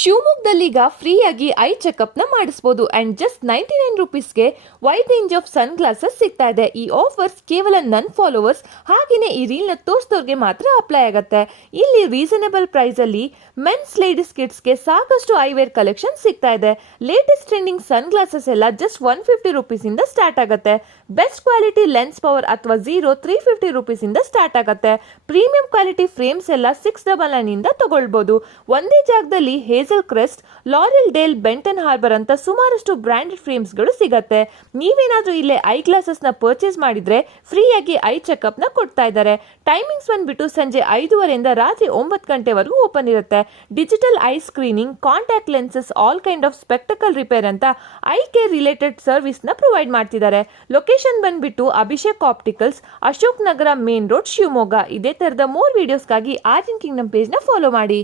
ಶಿವಮೊಗ್ಗದಲ್ಲೀಗ ಫ್ರೀಯಾಗಿ I checkup ನ ಮಾಡಿಸಬಹುದು ಅಂಡ್ ಜಸ್ಟ್ 99 ರುಪೀಸ್ಗೆ wide range of sunglasses ಸಿಗ್ತಾ ಇದೆ. ಈ ಆಫರ್ಸ್ ಕೇವಲ ನನ್ ಫಾಲೋವರ್ಸ್ ಹಾಗೇನೆ ಈ ರೀಲ್ ನ ತೋರಿಸಿದವ್ರಿಗೆ ಮಾತ್ರ ಅಪ್ಲೈ ಆಗುತ್ತೆ. ಇಲ್ಲಿ ರೀಸನೇಬಲ್ ಪ್ರೈಸ್ ಅಲ್ಲಿ ಮೆನ್ಸ್ ಲೇಡೀಸ್ ಕಿಡ್ಸ್ ಗೆ ಸಾಕಷ್ಟು ಐವೇರ್ ಕಲೆಕ್ಷನ್ ಸಿಗ್ತಾ ಇದೆ. ಲೇಟೆಸ್ಟ್ ಟ್ರೆಂಡಿಂಗ್ ಸನ್ ಗ್ಲಾಸಸ್ ಎಲ್ಲ ಜಸ್ಟ್ 150 ರುಪೀಸ್ ಇಂದ ಸ್ಟಾರ್ಟ್ ಆಗುತ್ತೆ. ಬೆಸ್ಟ್ ಕ್ವಾಲಿಟಿ ಲೆನ್ಸ್ ಪವರ್ ಅಥವಾ 350 ರುಪೀಸ್ ಇಂದ ಸ್ಟಾರ್ಟ್ ಆಗುತ್ತೆ. ಪ್ರೀಮಿಯಂ ಕ್ವಾಲಿಟಿ ಫ್ರೇಮ್ಸ್ ಎಲ್ಲ 699 ಇಂದ ತಗೊಳ್ಬಹುದು. ಒಂದೇ ಜಾಗದಲ್ಲಿ Hazel Crest, Laurel Dale, Benton Harbor ಅಂತ ಸುಮಾರಷ್ಟು ಬ್ರಾಂಡೆಡ್ ಫ್ರೇಮ್ಸ್ ಗಳು ಸಿಗತ್ತೆ. ನೀವೇನಾದ್ರೂ ಇಲ್ಲೇ ಐ ಗ್ಲಾಸಸ್ ನ ಪರ್ಚೇಸ್ ಮಾಡಿದ್ರೆ ಫ್ರೀಯಾಗಿ ಐ ಚೆಕಪ್ ನ ಕೊಡ್ತಾ ಇದ್ದಾರೆ. ಟೈಮಿಂಗ್ಸ್ ಬಂದ್ಬಿಟ್ಟು ಸಂಜೆ 5:30 ಇಂದ ರಾತ್ರಿ 9 ಗಂಟೆವರೆಗೂ ಓಪನ್ ಇರುತ್ತೆ. Digital I screening, contact lenses, all kind of spectacle repair ಅಂತ ಐ ಕೇರ್ ರಿಲೇಟೆಡ್ ಸರ್ವಿಸ್ ನ ಪ್ರೊವೈಡ್ ಮಾಡ್ತಿದ್ದಾರೆ. ಲೊಕೇಶನ್ ಬಂದ್ಬಿಟ್ಟು Abhishek opticals, Ashok Nagar main road, Shivamogga. ಇದೇ ತರದ ಮೋರ್ ವಿಡಿಯೋಸ್ಗಾಗಿ ಆರ್ಯನ್ ಕಿಂಗ್ಡಮ್ ಪೇಜ್ ನ ಫಾಲೋ ಮಾಡಿ.